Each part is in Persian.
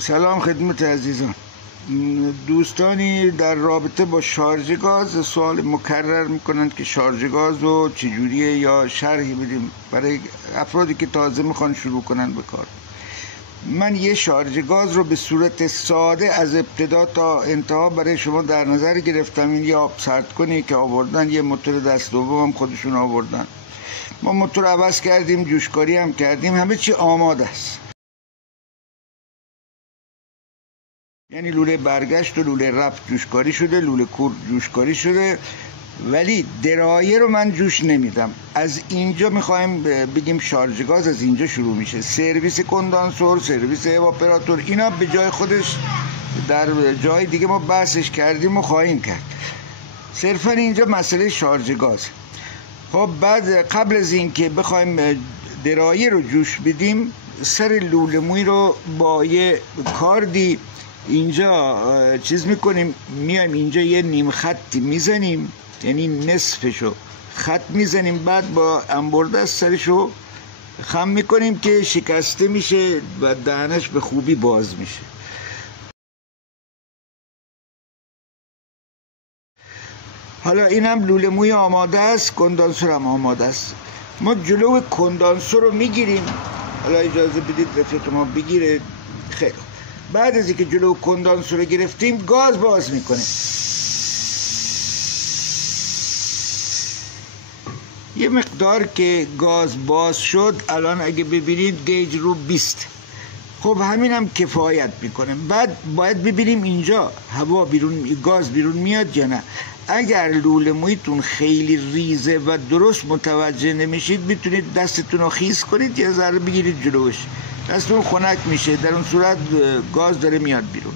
سلام خدمت عزیزان. دوستانی در رابطه با شارژ گاز سوال مکرر میکنند که شارژ گاز رو چجوریه یا شرحی بدیم برای افرادی که تازه میخوان شروع کنن به کار. من یه شارژ گاز رو به صورت ساده از ابتدا تا انتها برای شما در نظر گرفتم. این یه آب سردکنی که آوردن، یه موتور دست دوم هم خودشون آوردن. ما موتور عوض کردیم، جوشکاری هم کردیم، همه چی آماده است. یعنی لوله برگشت و لوله رفت جوشکاری شده، لوله کور جوشکاری شده، ولی درایر رو من جوش نمیدم. از اینجا میخوایم بگیم شارژ گاز از اینجا شروع میشه. سرویس کندانسور، سرویس اواپراتور، اینا به جای خودش در جای دیگه ما بحثش کردیم و خواهیم کرد. صرفا اینجا مسئله شارژ گاز. خب بعد قبل از اینکه بخوایم درایر رو جوش بدیم، سر لوله موی رو با یه کاردی اینجا چیز میکنیم، میایم اینجا یه نیم خطی میزنیم، یعنی نصفشو خط میزنیم، بعد با انبرده سرشو خم میکنیم که شکسته میشه و دهنش به خوبی باز میشه. حالا اینم لوله موی آماده است، کندانسور هم آماده است. ما جلو کندانسور رو میگیریم. حالا اجازه بدید رفیق ما بگیره. خیلی بعد از اینکه جلو کندانسور رو گرفتیم، گاز باز میکنه. یه مقدار که گاز باز شد، الان اگه ببینید گیج رو 20. خب همین هم کفایت میکنه. بعد باید ببینیم اینجا هوا بیرون، گاز بیرون میاد یا نه. اگر لوله مویتون خیلی ریزه و درست متوجه نمیشید، میتونید دستتون رو خیس کنید یا ذره بگیرید جلوش، دستتون خنک میشه، در اون صورت گاز داره میاد بیرون.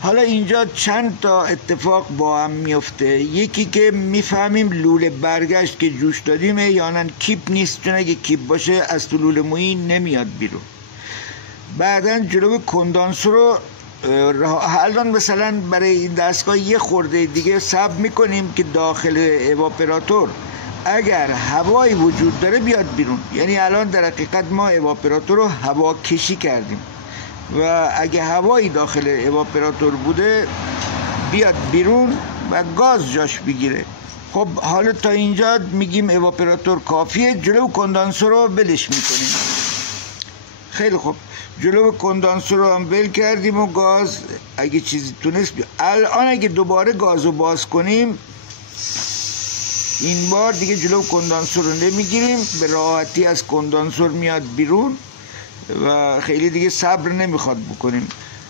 حالا اینجا چند تا اتفاق با هم میفته. یکی که میفهمیم لوله برگشت که جوش دادیم یا نه کیپ نیست، چون اگه کیپ باشه از تو لوله مویی نمیاد بیرون. بعدن جلو کندانسور رو الان مثلا برای این دستگاه یه خورده دیگه صبر میکنیم که داخل اواپراتور اگر هوایی وجود داره بیاد بیرون. یعنی الان در حقیقت ما اواپراتور رو هوا کشی کردیم و اگه هوایی داخل اواپراتور بوده بیاد بیرون و گاز جاش بگیره. خب حالا تا اینجا میگیم اواپراتور کافیه. جلو کندانسور رو بلش میکنیم. خیلی خوب، جلو کندانسور رو هم ول کردیم و گاز اگه چیزی تونست بیاد. الان اگه دوباره گاز رو باز کنیم، این بار دیگه جلو کندانسور رو نمیگیریم، به راحتی از کندانسور میاد بیرون و خیلی دیگه صبر نمیخواد بکنیم.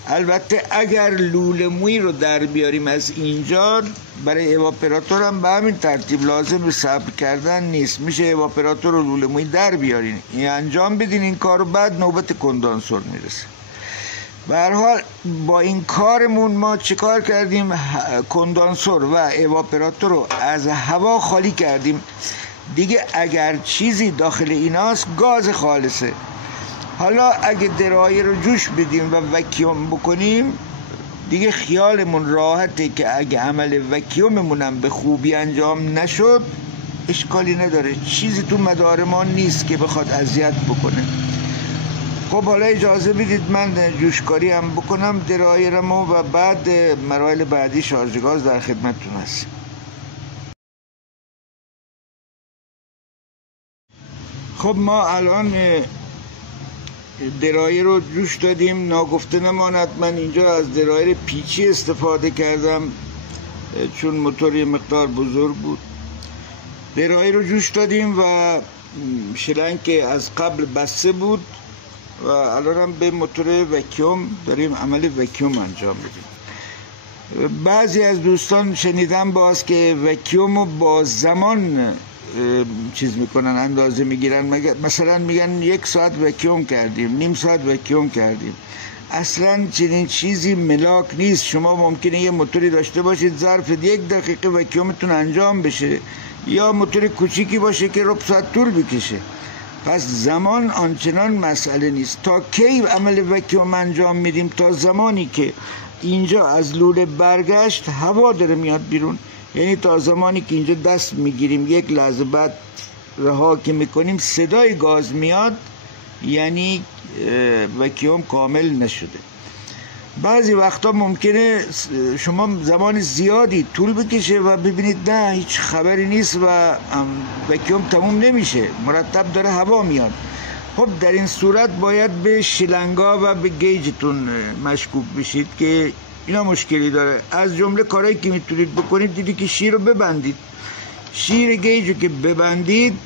البته اگر لوله موی رو در بیاریم از اینجا، برای اواپراتور هم به همین ترتیب لازم صبر کردن نیست. میشه اواپراتور رو لوله موی در بیارین، این انجام بدین این کار رو، بعد نوبت کندانسور میرسه. به هر حال با این کارمون ما چه کار کردیم؟ کندانسور و اواپراتور رو از هوا خالی کردیم. دیگه اگر چیزی داخل ایناست گاز خالصه. حالا اگه درایر رو جوش بدیم و وکیوم بکنیم، دیگه خیالمون راحته که اگه عمل وکیوممون هم به خوبی انجام نشد، اشکالی نداره، چیزی تو مدار ما نیست که بخواد اذیت بکنه. خب حالا اجازه بدید من جوشکاری هم بکنم درایرمو و بعد مراحل بعدی شارژ گاز در خدمتتون هستیم. خب ما الان درایر رو جوش دادیم. ناگفته نماند من اینجا از درایر پیچی استفاده کردم چون موتور یه مقدار بزرگ بود. درایر رو جوش دادیم و شلنگ که از قبل بسته بود و الان هم به موتور وکیوم داریم عمل وکیوم انجام بدیم. بعضی از دوستان شنیدم باز که وکیوم رو با زمان چیز میکنن، اندازه میگیرن، مثلا میگن 1 ساعت وکیوم کردیم، نیم ساعت وکیوم کردیم. اصلا چنین چیزی ملاک نیست. شما ممکنه یه موتوری داشته باشید ظرف 1 دقیقه وکیومتون انجام بشه، یا موتور کوچیکی باشه که ربع ساعت طول بکشه. پس زمان آنچنان مسئله نیست. تا کی عمل وکیوم انجام میدیم؟ تا زمانی که اینجا از لوله برگشت هوا داره میاد بیرون. یعنی تا زمانی که اینجا دست میگیریم، 1 لحظه بعد رها که میکنیم صدای گاز میاد، یعنی وکیوم کامل نشده. بعضی وقتا ممکنه شما زمان زیادی طول بکشه و ببینید نه هیچ خبری نیست و وکیوم تموم نمیشه، مرتب داره هوا میاد. خب در این صورت باید به شلنگا و به گیجتون مشکوک بشید که اینا مشکلی داره. از جمله کارهایی که میتونید بکنید دیدی که شیر رو ببندید. شیر گیج رو که ببندید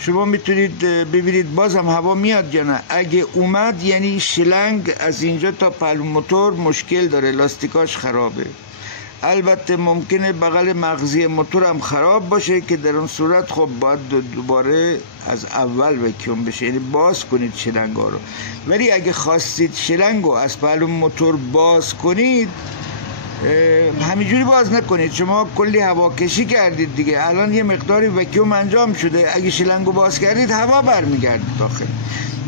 شما میتونید ببینید بازم هوا میاد یا نه. اگه اومد یعنی شلنگ از اینجا تا پهلو موتور مشکل داره، لاستیکاش خرابه. البته ممکنه بغل مغزی موتور هم خراب باشه که در اون صورت خب باید دوباره از اول وکیوم بشه، یعنی باز کنید شلنگا رو. ولی اگه خواستید شلنگو از پهلو موتور باز کنید همینجوری باز نکنید، شما کلی هواکشی کردید دیگه، الان یه مقداری وکیوم انجام شده، اگه شلنگو باز کردید هوا برمیگرده داخل.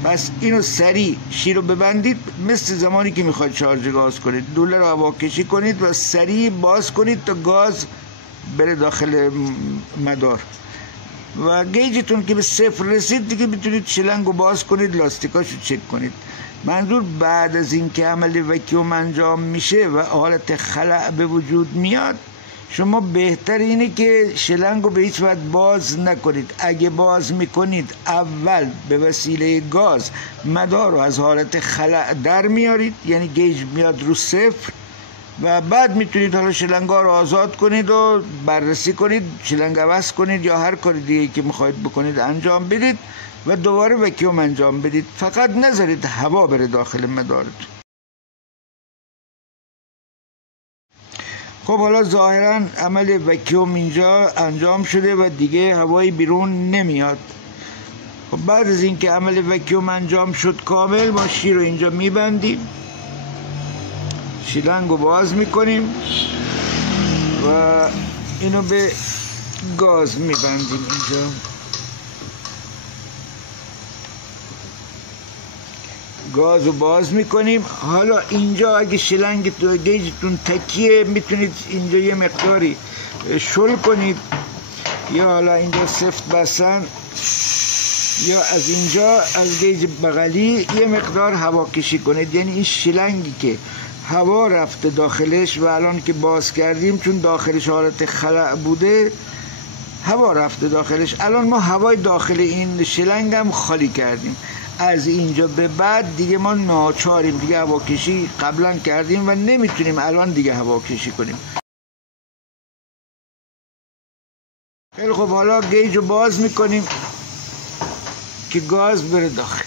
پس اینو سریع شیر رو ببندید، مثل زمانی که میخواید شارژ گاز کنید، دوله رو هواکشی کنید و سریع باز کنید تا گاز بره داخل مدار و گیجتون که به صفر رسید دیگه میتونید شلنگو باز کنید، لاستیکاشو چک کنید. منظور بعد از اینکه عمل وکیوم انجام میشه و حالت خلأ به وجود میاد، شما بهتر اینه که شلنگو به هیچ وجه باز نکنید. اگه باز میکنید اول به وسیله گاز مدار رو از حالت خلأ در میارید، یعنی گیج میاد رو صفر و بعد میتونید حالا شلنگا رو آزاد کنید و بررسی کنید، شلنگ عوض کنید یا هر کار دیگه که میخواید بکنید انجام بدید و دوباره وکیوم انجام بدید. فقط نذارید هوا بره داخل مدارتون. خب حالا ظاهرا عمل وکیوم اینجا انجام شده و دیگه هوایی بیرون نمیاد. خب بعد از اینکه عمل وکیوم انجام شد کامل، ما شیر رو اینجا میبندیم، شلنگ رو باز میکنیم و اینو به گاز میبندیم اینجا. گاز رو باز میکنیم. حالا اینجا اگه شلنگ تو گیجتون تکیه میتونید اینجا یه مقداری شل کنید، یا حالا اینجا سفت بستن، یا از اینجا از گیج بغلی یه مقدار هوا کشی کنید. یعنی این شلنگی که هوا رفته داخلش و الان که باز کردیم چون داخلش حالت خلأ بوده هوا رفته داخلش، الان ما هوای داخل این شلنگ هم خالی کردیم. از اینجا به بعد دیگه ما ناچاریم، دیگه هواکشی قبلا کردیم و نمیتونیم الان دیگه هواکشی کنیم. خیلی خب، حالا گیج رو باز میکنیم که گاز بره داخل.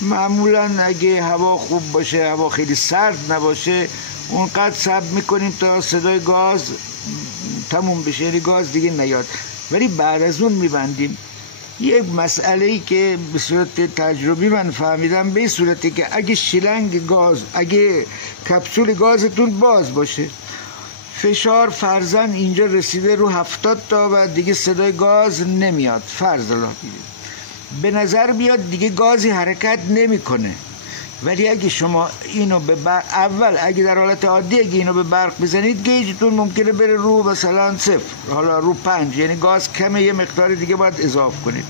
معمولا اگه هوا خوب باشه، هوا خیلی سرد نباشه، اونقدر صبر میکنیم تا صدای گاز تموم بشه، یعنی گاز دیگه نیاد، ولی بعد از اون میبندیم. یک مسئله‌ای که به صورت تجربی من فهمیدم به صورتی که اگه شلنگ گاز، اگه کپسول گازتون باز باشه، فشار فرضاً اینجا رسیده رو 70 تا و دیگه صدای گاز نمیاد، فرض الله به نظر بیاد دیگه گازی حرکت نمیکنه. ولی اگه شما اینو به برق، اول اگه در حالت عادی اگه اینو به برق بزنید گیجتون ممکنه بره رو مثلا 0، حالا رو 5، یعنی گاز کمه، یه مقدار دیگه باید اضافه کنید.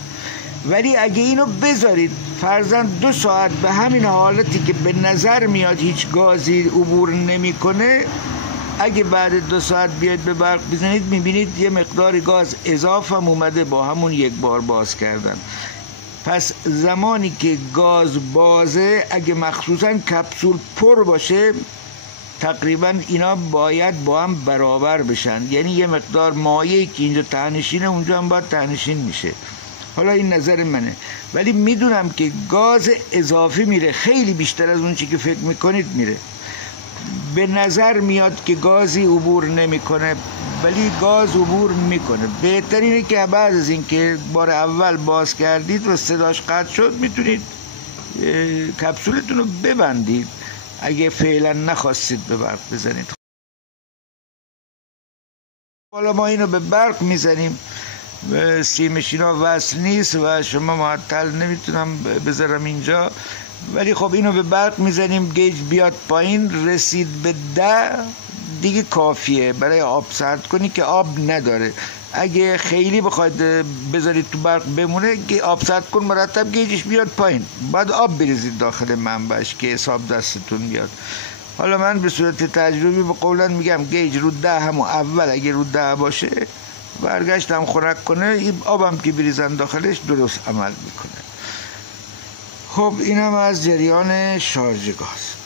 ولی اگه اینو بذارید فرضاً 2 ساعت به همین حالتی که به نظر میاد هیچ گازی عبور نمیکنه، اگه بعد 2 ساعت بیاید به برق بزنید میبینید یه مقدار گاز اضافه هم اومده با همون یک بار باز کردن. پس زمانی که گاز بازه، اگه مخصوصا کپسول پر باشه، تقریبا اینا باید با هم برابر بشن، یعنی یه مقدار مایعی که اینجا ته‌نشینه اونجا هم باید ته‌نشین میشه. حالا این نظر منه، ولی میدونم که گاز اضافی میره، خیلی بیشتر از اون چی که فکر میکنید میره. به نظر میاد که گازی عبور نمیکنه، ولی گاز عبور میکنه. بهترینه که بعد از اینکه بار اول باز کردید و صداش قطع شد میتونید کپسولتون رو ببندید اگه فعلا نخواستید به برق بزنید. حالا ما اینو به برق میزنیم، سیمشینا وصل نیست و شما معطل نمیتونم بذارم اینجا، ولی خب اینو به برق میزنیم، گیج بیاد پایین، رسید به 10 دیگه کافیه برای آب سرد کنی که آب نداره. اگه خیلی بخواید بذارید تو برق بمونه آب سرد کن مرتب گیجش بیاد پایین، بعد آب بریزید داخل منبعش که حساب دستتون بیاد. حالا من به صورت تجربی به قولن میگم گیج رو 10 همون اول اگه رو 10 باشه برگشتم خنک کنه، آبم که بریزن داخلش درست عمل میکنه. خب اینم از جریان شارژ گاز.